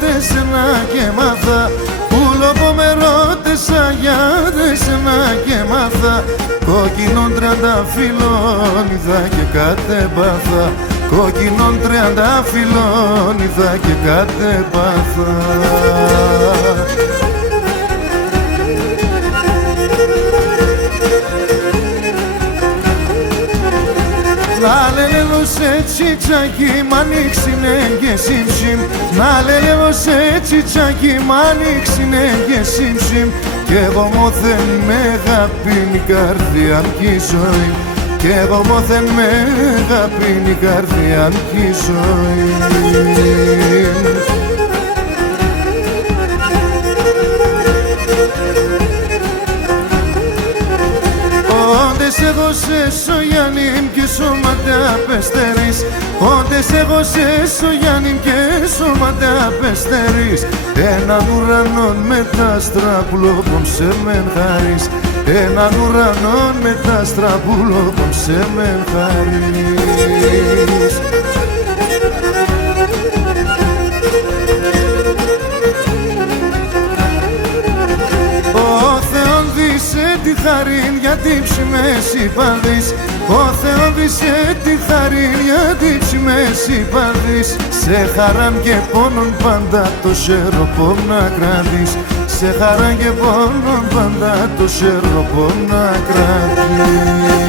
τεσσένα και μάθα. Πουλόπο με ρώτησα για τεσσένα και μάθα. Κόκκινον 30 φύλλων είδα και κατέμπαθα. Κόκκινον 30 φύλλων είδα και κατέμπαθα. Να λένε σε τσιτσάκι μ' ανοίξινε και σιμψιμ. Να λένε σε τσιτσάκι μ' ανοίξινε και σιμψιμ. Κι εγώ μόθεν με αγάπην η καρδιά κι η ζωή. Κι εγώ μόθεν με αγάπην η καρδιά κι η ζωή. Όντες εγώ σε Σογιάννην και σώματα απεστερείς. Όντες εγώ σε Σογιάννην και σώματα απεστερείς. Έναν ουρανόν με τα άστρα που λόκομψε μεν χαρείς. Έναν ουρανόν με τα άστρα που λόκομψε μεν χαρείς. Τη χαρήν γιατί ψημές υπαδείς. Ο Θεός δίσε τη χαρήν γιατί ψημές υπαδείς. Σε χαράν και πόνον πάντα το σεροπό να κρατείς. Σε χαράν και πόνον πάντα το σεροπό να κρατείς.